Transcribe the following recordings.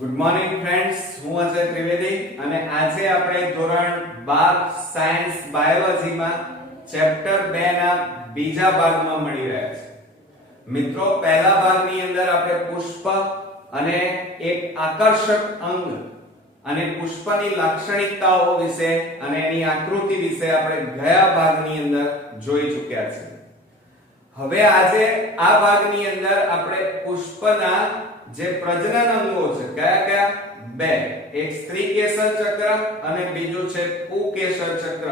Good morning friends, હું અજય ત્રિવેદી અને આજે આપણે ધોરણ 12 સાયન્સ બાયોલોજીમાં ચેપ્ટર 2 ના બીજા ભાગમાં મળી રહ્યા છે. મિત્રો, પહેલા ભાગની અંદર આપણે પુષ્પ અને એક આકર્ષક અંગ અને પુષ્પની લાક્ષણિકતાઓ વિશે અને એની આકૃતિ વિશે આપણે ગયા ભાગની અંદર જોઈ ચૂક્યા છીએ. હવે આજે આ ભાગની અંદર આપણે પુષ્પના જે પ્રજનન અંગો છે, કયા કયા? બે. એક સ્ત્રી કેસર ચક્ર અને બીજું છે પુકેસર ચક્ર.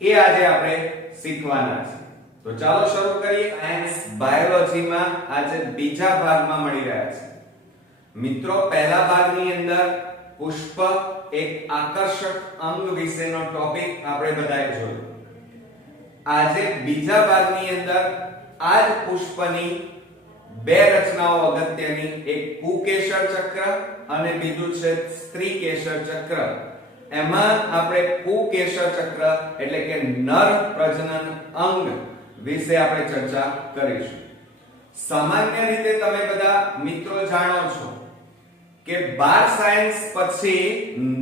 એ આજે આપણે શીખવાના છે. તો ચાલો શરૂ કરીએ. સાયન્સ બાયોલોજીમાં આજે બીજા ભાગમાં મળી રહ્યા છે. મિત્રો, પહેલા ભાગની અંદર પુષ્પ એક આકર્ષક અંગ વિશેનો ટોપિક આપણે બધાએ જોયો. આજે બીજા ભાગની અંદર આ જ પુષ્પની બે રચનાઓ અગત્યની, એક પુકેસર ચક્ર અને બીજું છે સ્ત્રી કેસર ચક્ર. એમાં આપણે પુકેસર ચક્ર એટલે કે નર પ્રજનન અંગ વિશે આપણે ચર્ચા કરીશું. સામાન્ય રીતે તમે બધા મિત્રો જાણો છો કે 12 સાયન્સ પછી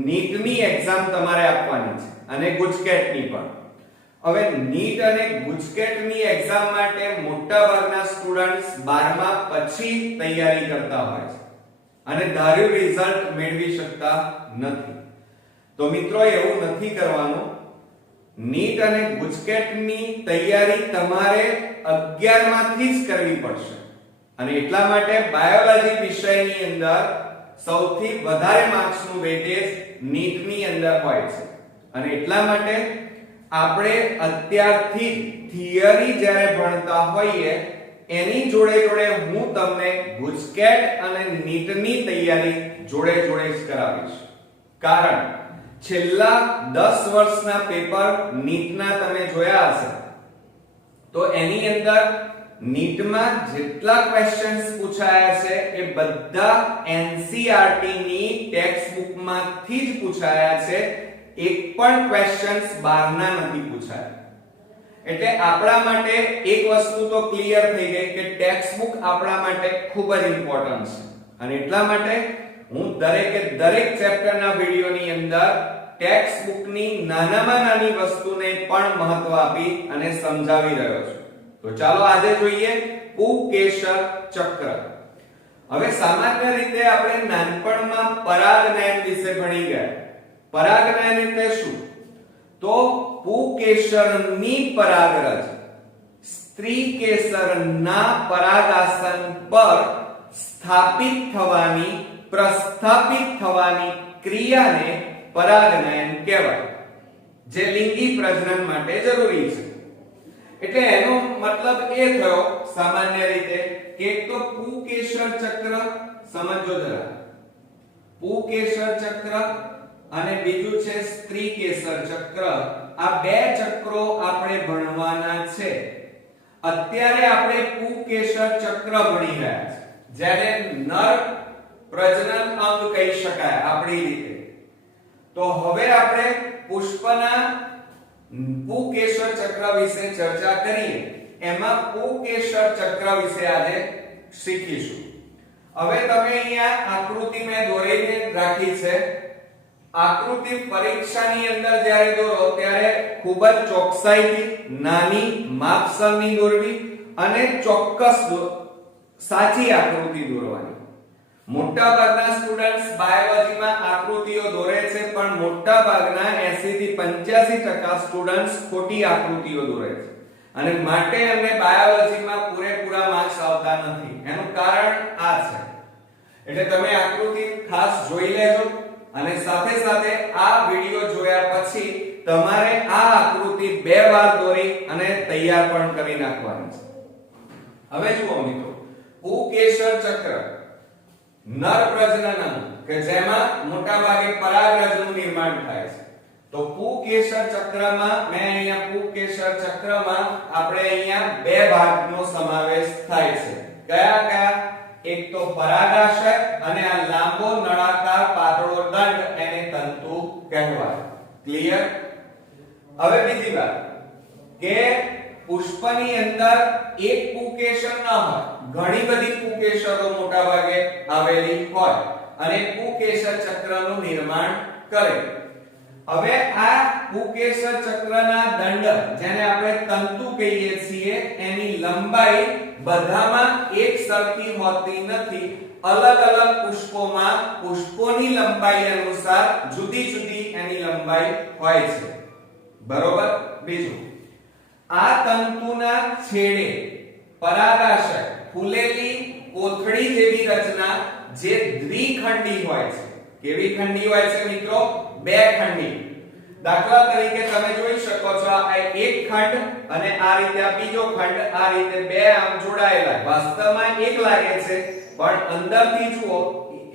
નીટની એક્ઝામ તમારે આપવાની છે અને ગુજકેટની પણ. હવે નીટ અને ગુજકેટની એક્ઝામ માટે મોટાભાગના સ્ટુડન્ટ્સ 12મા પછી તૈયારી કરતા હોય છે અને ધાર્યું રિઝલ્ટ મેળવી શકતા નથી. તો મિત્રો, એવું નથી કરવાનું. નીટ અને ગુજકેટની તૈયારી તમારે 11 માંથી જ કરવી પડશે અને એટલા માટે બાયોલોજી વિષયની અંદર સૌથી વધારે માર્ક્સનું વેટેજ નીટની અંદર હોય છે અને એટલા માટે આપણે અત્યારથી થિયરી જ્યારે ભણતા હોઈએ એની જોડે જોડે હું તમને ગુજકેટ અને નીટની તૈયારી જોડે જોડે જ કરાવીશ. કારણ છેલ્લા 10 વર્ષના પેપર નીટના તમે જોયા હશે તો એની અંદર નીટમાં જેટલા ક્વેશ્ચન્સ પૂછાયા છે એ બધા એનસીઈઆરટી ની ટેક્સ્ટ બુકમાંથી જ પૂછાયા છે. એક પણ ક્વેશ્ચન્સ બહારના નથી પૂછાયા. એટલે આપણા માટે એક વસ્તુ તો ક્લિયર થઈ ગઈ કે ટેક્સ્ટ બુક આપણા માટે ખૂબ જ ઇમ્પોર્ટન્ટ છે અને એટલા માટે હું દરેક ચેપ્ટરના વિડિયોની અંદર ટેક્સ્ટ બુકની નાનામાં નાની વસ્તુને પણ મહત્વ આપી અને સમજાવી રહ્યો છું. તો ચાલો આજે જોઈએ પુકેસર ચક્ર. હવે સામાન્ય રીતે આપણે નાનપણમાં પરાગનયન વિશે ભણી ગયા. પરાગનયન એટલે શું? તો પુકેસરની પરાગરજ સ્ત્રી કેસરના પરાગાસન પર સ્થાપિત થવાની, પ્રસ્થાપિત થવાની ક્રિયાને પરાગનયન કહેવાય, જે લિંગી પ્રજનન માટે જરૂરી છે. એટલે એનો મતલબ એ થયો સામાન્ય રીતે કે એક તો પુકેસર ચક્ર સમજો જરા, પુકેસર ચક્ર અને બીજું છે સ્ત્રી કેસર ચક્ર. આ બે ચક્રો આપણે ભણવાના છે. અત્યારે આપણે પુકેસર ચક્ર ભણી રહ્યા છે, જ્યારે નર પ્રજનન અંગ કહી શકાય આપણી રીતે. તો હવે આપણે પુષ્પના પુકેસર ચક્ર વિશે ચર્ચા કરીએ. એમાં પુકેસર ચક્ર વિશે આજે શીખીશું. હવે તમે અહીંયા આકૃતિ મેં દોરીને રાખી છે. આકૃતિ પરીક્ષાની અંદર જ્યારે દોરો ત્યારે ખૂબ જ ચોકસાઈથી નાની માપસરની દોરવી અને ચોક્કસ સાચી આકૃતિ દોરવાની. મોટાભાગના સ્ટુડન્ટ્સ બાયોલોજીમાં આકૃતિઓ દોરે છે, પણ મોટાભાગના 80 થી 85% સ્ટુડન્ટ્સ ખોટી આકૃતિઓ દોરે છે અને માટે એમને બાયોલોજીમાં પૂરેપૂરા માર્ક્સ આવતા નથી. એનું કારણ આ છે. એટલે તમે આકૃતિ ખાસ જોઈ લેજો અને સાથે સાથે આ વિડિયો જોયા પછી તમારે આ આકૃતિ 2 વાર દોરી અને તૈયાર પણ કરી નાખવાની છે. હવે જુઓ મિત્રો, પુકેસર ચક્ર નર પ્રજનન કે જેમાં મોટા ભાગે પરાગરજનું નિર્માણ થાય છે. તો પુકેસર ચક્રમાં પુકેસર ચક્રમાં આપણે અહીંયા 2 ભાગનો સમાવેશ થાય છે. કયા કયા? એક તો પરાગાશય અને આ લાંબો નળાકાર પાતળો દંડ, એને તંતુ કહેવાય. ક્લિયર? હવે બીજી વાત કે પુષ્પની અંદર એક પુકેસર ન હોય, ઘણી બધી પુકેસરો મોટા ભાગે આવેલી હોય અને પુકેસર ચક્રનું નિર્માણ કરે. હવે આ પુકેસર ચક્રના દંડ જેને આપણે તંતુ કહીએ છીએ એની લંબાઈ બધામાં એક સરખી હોતી નથી. અલગ અલગ પુષ્પોમાં પુષ્પોની લંબાઈ અનુસાર જુદી જુદી એની લંબાઈ હોય છે. બરોબર. બીજું, આ તંતુના છેડે પરાગાશય ફૂલેલી કોથળી જેવી રચના જે દ્વિખંડી હોય છે. કેવી ખંડી હોય છે મિત્રો? બે ખંડી. દાખલા તરીકે તમે જોઈ શકો છો આ એક ખંડ અને આ રીતે આ બીજો ખંડ, આ રીતે બે આમ જોડાયેલા. વાસ્તવમાં એક લાગે છે પણ અંદરથી જુઓ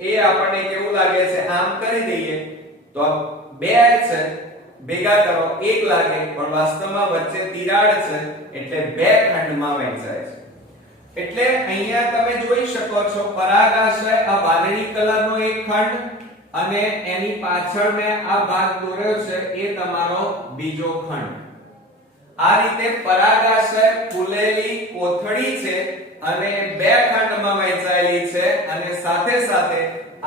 એ આપણને કેવું લાગે છે? આમ કરી દઈએ તો બે છે, ભેગા કરો એક લાગે પણ વાસ્તવમાં વચ્ચે તિરાડ છે એટલે બે ખંડમાં વહેંચાય છે. એટલે અહીંયા તમે જોઈ શકો છો પરાગાશય આ વાદળી કલરનો એક ખંડ અને એની પાછળ મેં આ ભાગ દોર્યો છે એ તમારો બીજો ખંડ. આ રીતે પરાગાશય ફૂલેલી કોથળી છે અને બે ખંડમાં વહેંચાયેલી છે અને સાથે સાથે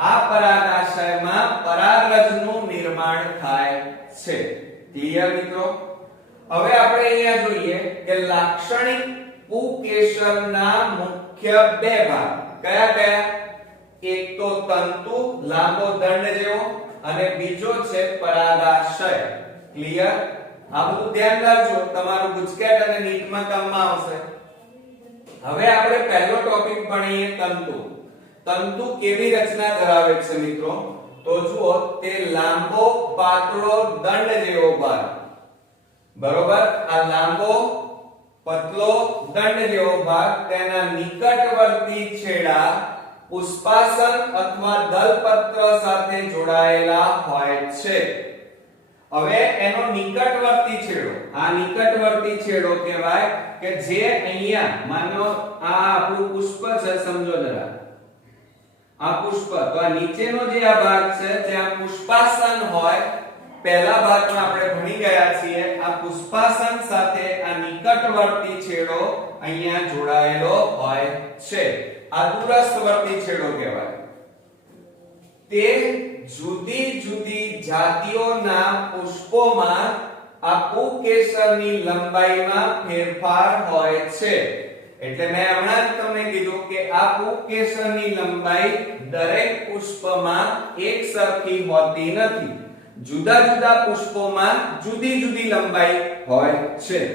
આ પરાગાશયમાં પરાગરજનું નિર્માણ થાય છે. ક્લિયર મિત્રો? હવે આપણે અહીંયા જોઈએ કે લાક્ષણિક પુકેસરના મુખ્ય બે ભાગ કયા કયા? એક તો તંતુ લાંબો દંડ જેવો અને બીજો છે પરાગાશય. ક્લિયર? આ બધું ધ્યાન રાખજો, તમારું ગુજકેટ અને નીટમાં કામમાં આવશે. હવે આપણે પહેલો ટોપિક ભણીએ તંતુ. તંતુ કેવી રચના ધરાવે છે મિત્રો? તો જુઓ, તે લાંબો પાતળો દંડ જેવો ભાગ. બરોબર. આ લાંબો પતલો દંડ જેવો ભાગ, તેના નિકટવર્તી છેડા પુષ્પાસન અથવા દલપત્ર સાથે જોડાયેલા હોય છે. હવે એનો નિકટવર્તી છેડો, આ નિકટવર્તી છેડો કહેવાય કે જે અહીંયા માનો આ આપણું પુષ્પ છે, સમજો જરા આ પુષ્પ, તો આ નીચેનો જે આ ભાગ છે જ્યાં પુષ્પાસન હોય, પહેલા ભાગમાં આપણે ભણી ગયા છીએ, આ પુષ્પાસન સાથે આ નિકટવર્તી છેડો અહીંયા જોડાયેલો હોય છે. આ દૂરસ્થવર્તી છેડો કહેવાય. તે જુદી જુદી જાતિઓના પુષ્પોમાં આ પુકેસરની લંબાઈમાં ફેરફાર હોય છે. એટલે મેં હમણાં જ તમને કીધું કે આ પુકેસરની લંબાઈ દરેક પુષ્પમાં એક સરખી હોતી નથી. જુદા જુદા પુષ્પોમાં જુદી જુદી લંબાઈ હોય છે.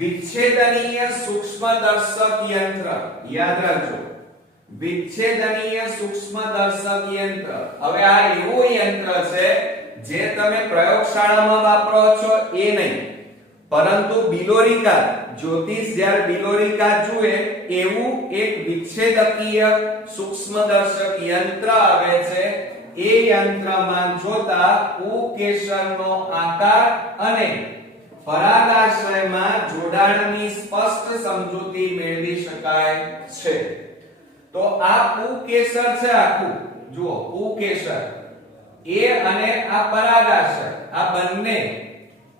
વિચ્છેદનીય સૂક્ષ્મદર્શક યંત્ર, યાદ રાખજો, વિચ્છેદનીય સૂક્ષ્મદર્શક યંત્ર. હવે આ એવું યંત્ર છે જે તમે પ્રયોગશાળામાં વાપરો છો એ નહીં, પરંતુ બિલોરી જ્યોતિષ જ્યારે બિલોરી જુએ એવું એક વિચ્છેદકીય સૂક્ષ્મદર્શક યંત્ર આવે છે. એ યંત્રમાં જોતા પુકેસરનો આકાર અને પરાગાશયમાં જોડાણની સ્પષ્ટ સમજૂતી મેળવી શકાય છે. તો આ પુકેસર છે આખું, જુઓ પુકેસર, એ અને આ પરાગાશય, આ બંને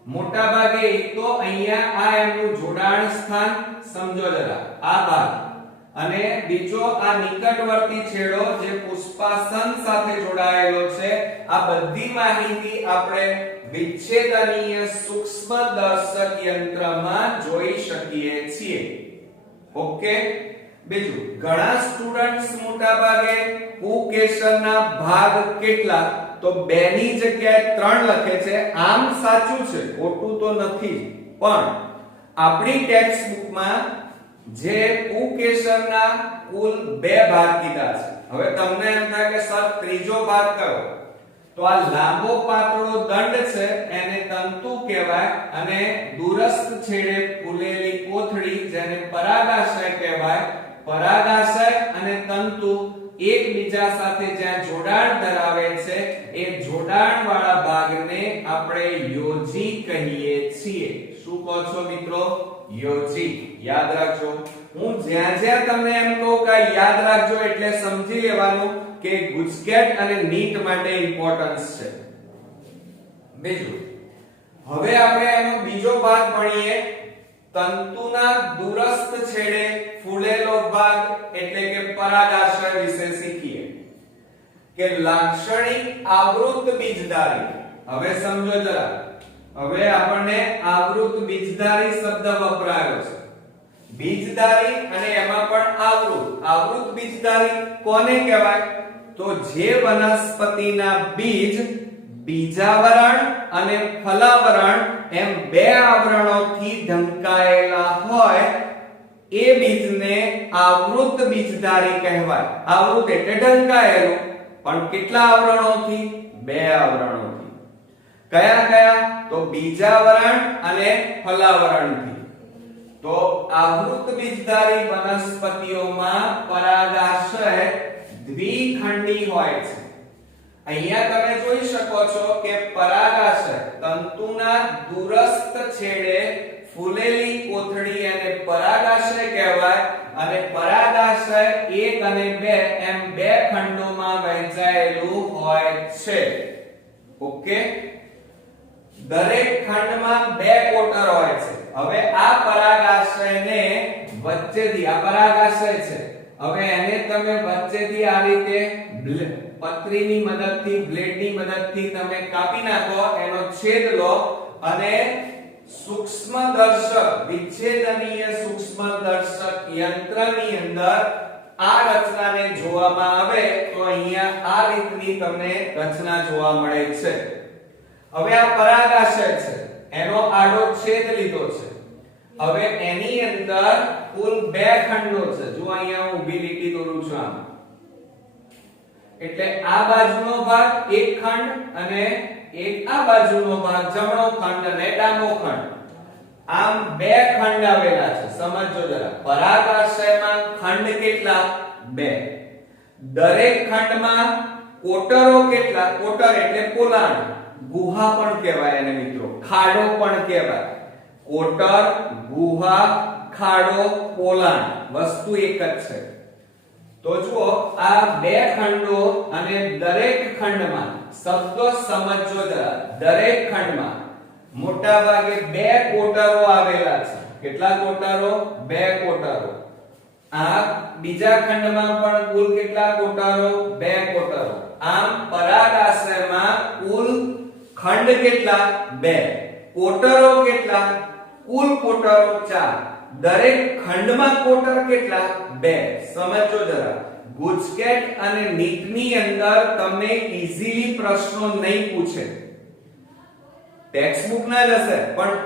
મોટા ભાગે એક તો અહીંયા આ એનું જોડાણ સ્થાન સમજો જરા, આ ભાગ, અને બીજો આ નિકટવર્તી છેડો જે પુષ્પાસન સાથે જોડાયેલો છે. આ બધી માહિતી આપણે વિચ્છેદનીય સૂક્ષ્મદર્શક યંત્રમાં જોઈ શકીએ છીએ. ઓકે. બીજું, ઘણા સ્ટુડન્ટ્સ મોટા ભાગે પુકેસરના ભાગ કેટલા, તો 2 ની જગ્યાએ 3 લખે છે. આમ સાચું છે, ખોટું તો નથી, પણ આપણી ટેક્સ્ટ બુકમાં જે પુકેસરના કુલ 2 ભાગ કીધા છે. હવે તમને એમ થાય કે સર ત્રીજો ભાગ કયો? તો આ લાંબો પાતળો દંડ છે એને તંતુ કહેવાય, અને દૂરસ્થ છેડે ફૂલેલી કોથળી જેને પરાગાશય કહેવાય. પરાગાશય અને તંતુ એકબીજા સાથે જ્યાં જોડાણ ધરાવે છે એ જોડાણ વાળા ભાગને આપણે યોજી કહીએ છીએ. શું કહો છો મિત્રો? યોજી. યાદ રાખજો. હું જ્યાં જ્યાં તમને એમ કહું કે યાદ રાખજો એટલે સમજી લેવાનું કે ગુજકેટ અને નીટ માટે ઇમ્પોર્ટન્સ છે. બીજું, હવે આપણે એનો બીજો ભાગ ભણીએ. તંતુના દૂરસ્થ છેડે ફૂલેલો ભાગ એટલે કે પરાગાશય વિશે શીખીએ. કે લાક્ષણિક આવૃત બીજધારી. હવે સમજો જરા, હવે આપણને આવૃત બીજધારી શબ્દ વપરાયો છે. બીજધારી અને એમાં પણ આવૃત. આવૃત બીજધારી કોને કહેવાય? તો જે વનસ્પતિના બીજ બીજાવરણ અને ફલાવરણ એમ બે આવરણોથી ઢંકાયેલા હોય એ બીજને આવૃત બીજધારી કહેવાય. આવૃત એટલે ઢંકાયેલું, પણ કેટલા આવરણોથી? બે આવરણોથી. કયા કયા? તો બીજાવરણ અને ફલાવરણથી. તો આવૃત બીજધારી વનસ્પતિઓમાં પરાગાશય દ્વિખંડી હોય છે. અહીંયા તમે જોઈ શકો છો કે પરાગાશય તંતુના દૂરસ્થ છેડે ફૂલેલી કોથળી અને પરાગાશય કહેવાય, અને પરાગાશય 1 અને 2 એમ બે ખંડોમાં વહેંચાયેલું હોય છે. ઓકે, દરેક ખંડમાં બે કોટર હોય છે. હવે આ પરાગાશયને વચ્ચેથી, આ પરાગાશય છે, હવે એને તમે વચ્ચેથી આ રીતે પતરીની મદદથી, બ્લેડની મદદથી તમે કાપી નાખો, એનો છેદ લો અને સૂક્ષ્મદર્શક, વિચ્છેદનીય સૂક્ષ્મદર્શક યંત્રની અંદર આ રચનાને જોવામાં આવે તો અહીંયા આ રીતની તમને રચના જોવા મળે છે. હવે આ પરાગાશય છે, એનો આડો છેદ લીધો છે. હવે એની અંદર કુલ બે ખંડો છે. જો અહીંયા હું ઊભી લીટી દોરું છું આમ, એટલે આ બાજુનો ભાગ એક ખંડ અને એક આ બાજુનો ભાગ જમણો ખંડ અને ડાબો ખંડ, આમ બે ખંડ આવેલા છે. સમજો જરા, પરાગાશયમાં ખંડ કેટલા? બે. દરેક ખંડમાં કોટરો કેટલા? કોટર એટલે પોલાણ, ગુહા પણ કહેવાય એને મિત્રો, ખાડો પણ કહેવાય. કોટર, ગુહા, ખાડો, પોલાણ વસ્તુ એક જ છે. તો જુઓ, આ બે ખંડો અને દરેક ખંડમાં શબ્દો સમજો જરા. દરેક ખંડમાં મોટા ભાગે બે કોટરો આવેલા છે. કેટલા કોટરો? બે કોટરો. આ બીજા ખંડમાં પણ કુલ કેટલા કોટરો? બે કોટરો. આમ પરાગાશયમાં કુલ ખંડ કેટલા? બે. કોટરો કેટલા? કુલ કોટરો 4. દરેક ખંડમાં કોટર કેટલા? 2. સમજો જરા. ગુજકેટ અને નીટની અંદર તમને ઈઝીલી પ્રશ્નો નહીં પૂછે, ટેક્સ્ટ બુક ના જ હશે, પણ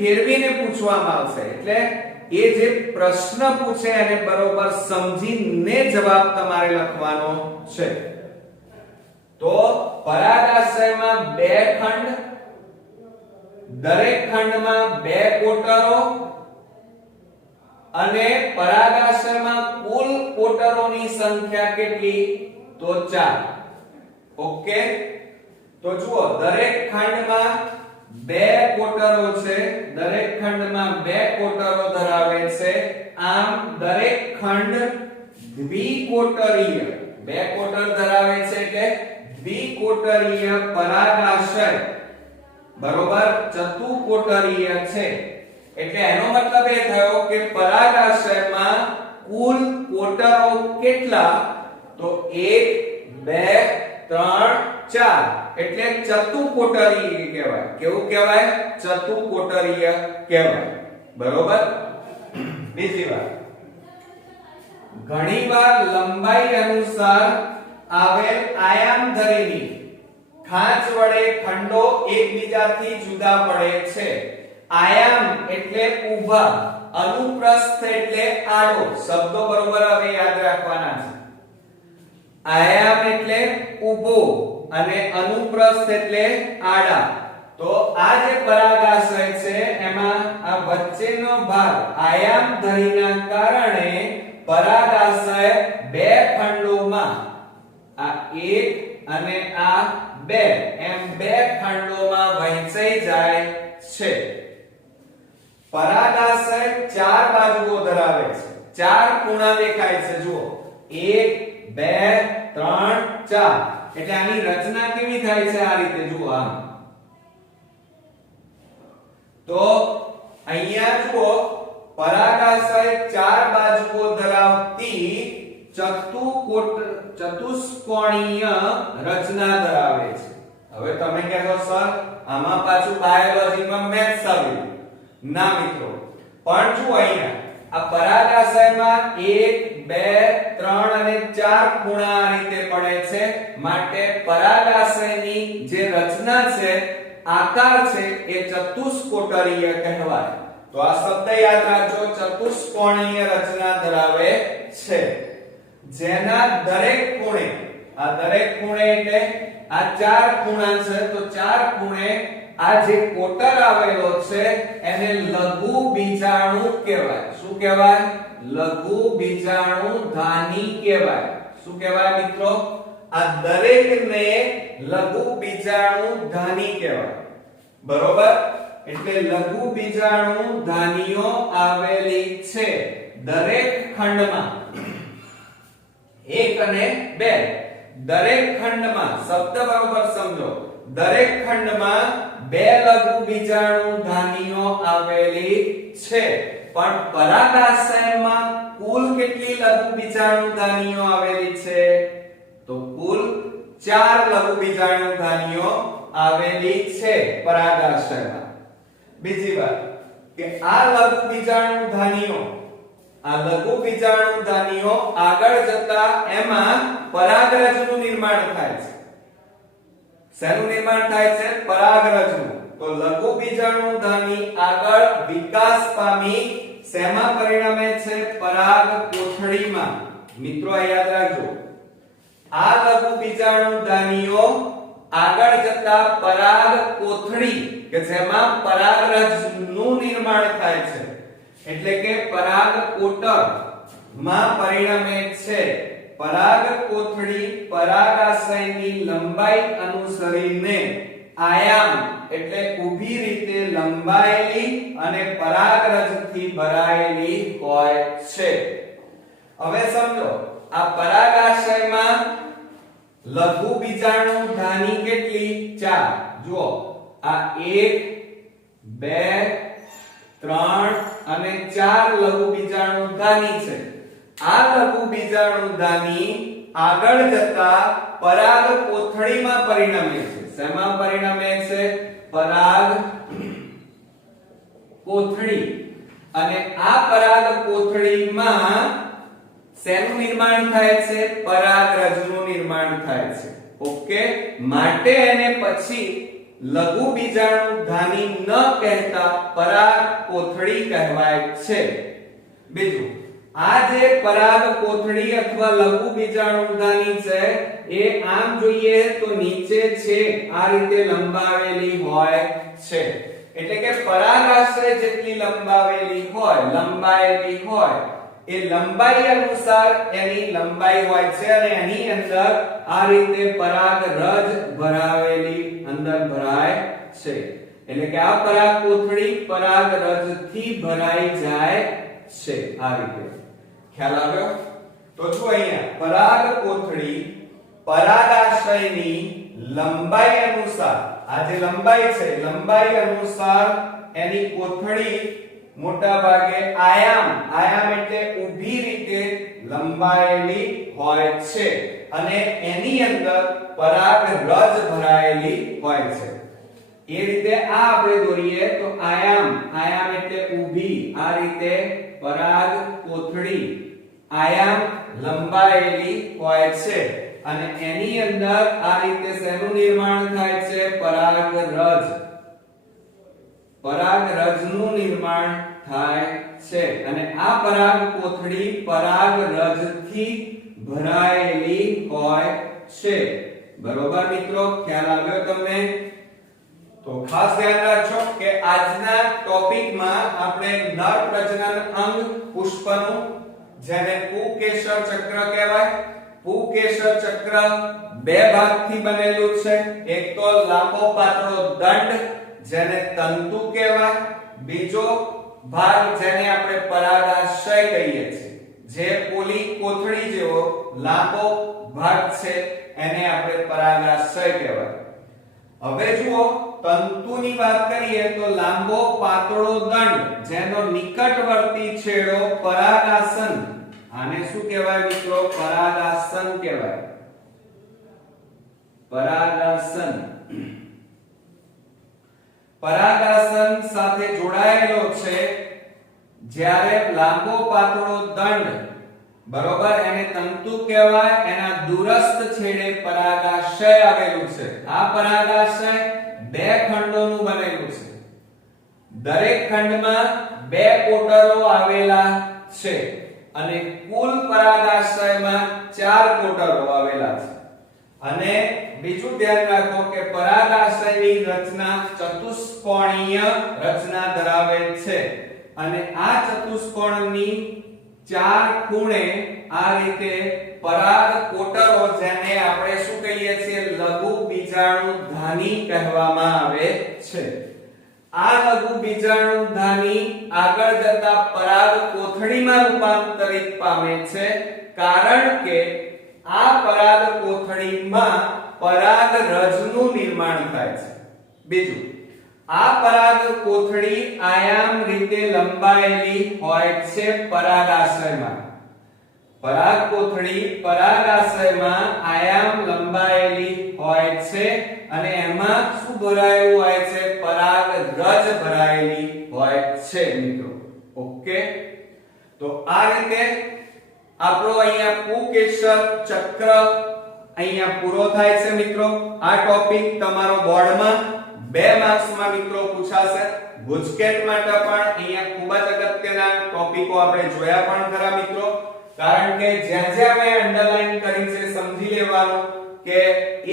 ફેરવીને પૂછવામાં આવશે. એટલે એ જે પ્રશ્ન પૂછે એને બરોબર સમજીને જવાબ તમારે લખવાનો છે. તો પરાગાશયમાં બે ખંડ, દરેક ખંડમાં બે કોટરો અને પરાગાશયમાં કુલ કોટરોની સંખ્યા કેટલી? તો 4. ઓકે, તો જુઓ, દરેક ખંડમાં બે કોટરો છે, દરેક ખંડમાં બે કોટરો ધરાવે છે. આમ દરેક ખંડ દ્વિકોટરીય, બે કોટર ધરાવે છે એટલે દ્વિકોટરીય પરાગાશય બરોબર ચતુકોટરીય છે. એટલે એનો મતલબ એ થયો કે પરાગાશયમાં કુલ કોટરો કેટલા? તો 1 2 3 4, એટલે ચતુકોટરીય કહેવાય. કેવું કહેવાય? ચતુકોટરીય કહેવાય. બરોબર. બીજી વાત, ઘણીવાર લંબાઈ અનુસાર આવેલ આયામ ધરીની ખાંચ વડે ખંડો એકબીજાથી જુદા પડે છે. આયામ એટલે ઊભા, અનુપ્રસ્થ એટલે આડો. શબ્દો બરોબર હવે યાદ રાખવાના છે. આયામ એટલે ઊભો અને અનુપ્રસ્થ એટલે આડા. તો આ જે પરાગાશય છે એમાં આ વચ્ચેનો ભાગ આયામ ધરીના કારણે પરાગાશય બે ખંડોમાં, આ 1 અને આ 2 એમ બે ખંડોમાં વહેંચાઈ જાય છે. પરાગાશય 4 બાજુઓ ધરાવે છે. 4 ખૂણા દેખાય છે. જુઓ, 1 2 3 4. એટલે આની રચના કેવી થાય છે? આ રીતે જુઓ. આમ તો અહીંયા જુઓ, પરાગાશય 4 બાજુઓ ધરાવતી ચતુષ્કોણીય રચના ધરાવે છે. હવે તમે કહેશો સર આમાં પાછું બાયોલોજીમાં મેથ્સ આવ્યું. ના મિત્રો, પણ જો અહીંયા આ પરાગાશયમાં 1 2 3 અને 4 ખૂણા આ રીતે પડે છે, માટે પરાગાશયની જે રચના છે, આકાર છે, એ ચતુષ્કોટરીય કહેવાય. તો આ શબ્દ યાદ રાખજો, ચતુષ્કોણીય રચના ધરાવે છે, જેના દરેક ખૂણે, આ દરેક ખૂણે એટલે આ 4 ખૂણા છે, તો 4 ખૂણે આ જે કોટર આવેલો છે એને લઘુ બીજાણુ કહેવાય. શું કહેવાય? લઘુ બીજાણુ ધાની કહેવાય. શું કહેવાય મિત્રો? આ દરેકને લઘુ બીજાણુ ધાની કહેવાય. બરોબર? એટલે લઘુ બીજાણુ ધાનીઓ આવેલી છે દરેક ખંડમાં. 1 અને 2 દરેક ખંડમાં, શબ્દ બરોબર સમજો, દરેક ખંડમાં 2 લઘુ બીજાણુ ધાનીઓ આવેલી છે. પણ પરાગાશયમાં કુલ કેટલી લઘુ બીજાણુ ધાનીઓ આવેલી છે? તો કુલ 4 લઘુ બીજાણુ ધાનીઓ આવેલી છે પરાગાશયમાં. બીજી વાત કે આ લઘુ બીજાણુ ધાનીઓ, આ લઘુ બીજાણુ ધાનીઓ આગળ જતા એમાં પરાગરજનું નિર્માણ થાય છે. શેનું નિર્માણ થાય છે? પરાગરજનું. તો લઘુ બીજાણુ ધાની આગળ વિકાસ પામી શેમાં પરિણમે છે? પરાગ કોથળીમાં. મિત્રો આ યાદ રાખજો, આ લઘુ બીજાણુ ધાનીઓ આગળ જતા પરાગ કોથળી કે જેમાં પરાગરજનું નિર્માણ થાય છે, એટલે કે પરાગ કોટર માં પરિણમે છે. પરાગ કોથળી પરાગાશયની લંબાઈ અનુસરીને આયામ એટલે ઊભી રીતે લંબાયેલી અને પરાગરજથી ભરાયેલી હોય છે. હવે સમજો, આ પરાગાશયમાં લઘુ બીજાણુ ધાની કેટલી? 4. જુઓ, આ 1 2 3 અને 4 લઘુ બીજાણુ ધાની છે. આ લઘુ બીજાણુ ધાની આગળ જતા પરાગ કોથળીમાં પરિણમે છે. શેમાં પરિણમે છે? પરાગ કોથળી. અને આ પરાગ કોથળીમાં શેનું નિર્માણ થાય છે? પરાગરજનું નિર્માણ થાય છે. ઓકે, માટે એને પછી લઘુ બીજાણુ ધાની ન કહેતા પરાગ કોથળી કહેવાય છે. બીજું, આ જે પરાગ કોથળી અથવા લઘુ બીજાણુ ધાની છે એ આમ જોઈએ તો નીચે છે આ રીતે લંબાવેલી હોય છે. એટલે કે પરાગાશય જેટલી લંબાવેલી હોય એ લંબાઈ અનુસાર એની લંબાઈ હોય છે અને એની અંદર આ રીતે પરાગરજ ભરાવેલી અંદર ભરાય છે. એટલે કે આ પરાગ કોથળી પરાગરજથી ભરાઈ જાય છે. આ રીતે ખ્યાલ આવ્યો? તો જો અહીંયા પરાગ કોથળી પરાગાશયની લંબાઈ અનુસાર, આ જે લંબાઈ છે, લંબાઈ અનુસાર એની કોથળી મોટા ભાગે આયામ એટલે ઊભી રીતે લંબાયેલી હોય છે અને એની અંદર પરાગરજ ભરાયેલી હોય છે. એ રીતે આ આપણે દોરીએ તો આયામ એટલે ઊભી, આ રીતે પરાગ કોથળી આયામ લંબાયેલી હોય છે અને એની અંદર આ રીતે શેનું નિર્માણ થાય છે? પરાગરજનું નિર્માણ થાય છે અને આ પરાગ કોથળી પરાગરજથી ભરાયેલી હોય છે. બરોબર મિત્રો, ખ્યાલ આવ્યો તમને? તો ખાસ ધ્યાન રાખજો કે આજના ટોપિકમાં આપણે નર પ્રજનન અંગ પુષ્પનું, જેને પુંકેસર ચક્ર કહેવાય, પુંકેસર ચક્ર બે ભાગથી બનેલું છે. એક તો લાંબો પાતળો દંડ જેને તંતુ કહેવાય, બીજો ભાગ જેને આપણે પરાગાશય કહીએ છીએ, જે પોલી કોથળી જેવો લાંબો ભાગ છે એને આપણે પરાગાશય કહેવાય. હવે જુઓ, તંતુની વાત કરીએ તો લાંબો પાતળો દંડ જેનો નિકટવર્તી છેડો પરાગાસન, આ આને શું કહેવાય મિત્રો? પરાગાસન કહેવાય. પરાગાસન. પરાગાસન સાથે જોડાયેલો છે જ્યારે લાંબો પાતળો દંડ, બરોબર, એને તંતુ કહેવાય, એના દૂરસ્થ છેડે પરાગાશય આવેલું છે. આ પરાગાશય બે ખંડોનું બનેલું છે. દરેક ખંડમાં બે કોટરો આવેલા છે અને કુલ પરાગાશયમાં 4 કોટરો આવેલા છે. અને બીજું ધ્યાન રાખો કે પરાગાશયની રચના ચતુષ્કોણીય રચના ધરાવે છે અને આ ચતુષ્કોણની 4 ખૂણે આ રીતે પરાગ કોટરો, જેને આપણે શું કહીએ છીએ? લઘુ બીજાણુધાની કહેવામાં આવે છે. આ લઘુ બીજાણુધાની આગળ જતા પરાગ કોથળીમાં રૂપાંતરિત પામે છે, કારણ કે આ પરાગ કોથળીમાં પરાગરજનું નિર્માણ થાય છે. બીજું, આ પરાગ કોથળી આયામ રીતે લંબાયેલી હોય છે પરાગાશયમાં. પરાગ કોથળી પરાગાશયમાં આયામ લંબાયેલી હોય છે અને એમાં શું ભરાયેલું હોય છે? પરાગરજ ભરાયેલી હોય છે મિત્રો. ઓકે, તો આ રીતે આપણો અહીંયા પુંકેસર ચક્ર અહીંયા પૂરો થાય છે મિત્રો. આ ટોપિક તમારો બોર્ડમાં 2 માર્ક્સમાં મિત્રો પૂછાશે. ગુજકેટ માટે પણ અહીંયા ખૂબ જ અગત્યના ટોપિકો આપણે જોયા પણ ખરા મિત્રો, કારણ કે જ્યાં જ્યાં મેં અંડરલાઈન કરી છે સમજી લેવાનું કે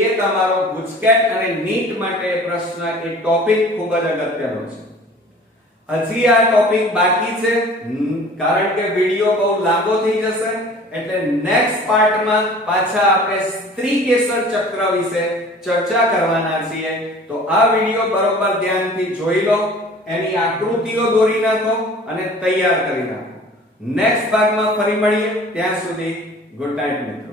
એ તમારો ગુજકેટ અને નીટ માટે પ્રશ્ન, એ ટોપિક ખૂબ જ અગત્યનો છે. હજી આ ટોપિક બાકી છે, કારણ કે વિડિયો બહુ લાંબો થઈ જશે, એટલે નેક્સ્ટ પાર્ટમાં પાછા આપણે સ્ત્રીકેસર ચક્ર વિશે ચર્ચા કરવાના છીએ. તો આ વિડિયો બરોબર ધ્યાનથી જોઈ લો, એની આકૃતિઓ દોરી નાખો અને તૈયાર કરી નાખો. નેક્સ્ટ ભાગમાં ફરી મળીએ. ત્યાં સુધી ગુડ નાઈટ મિત્રો.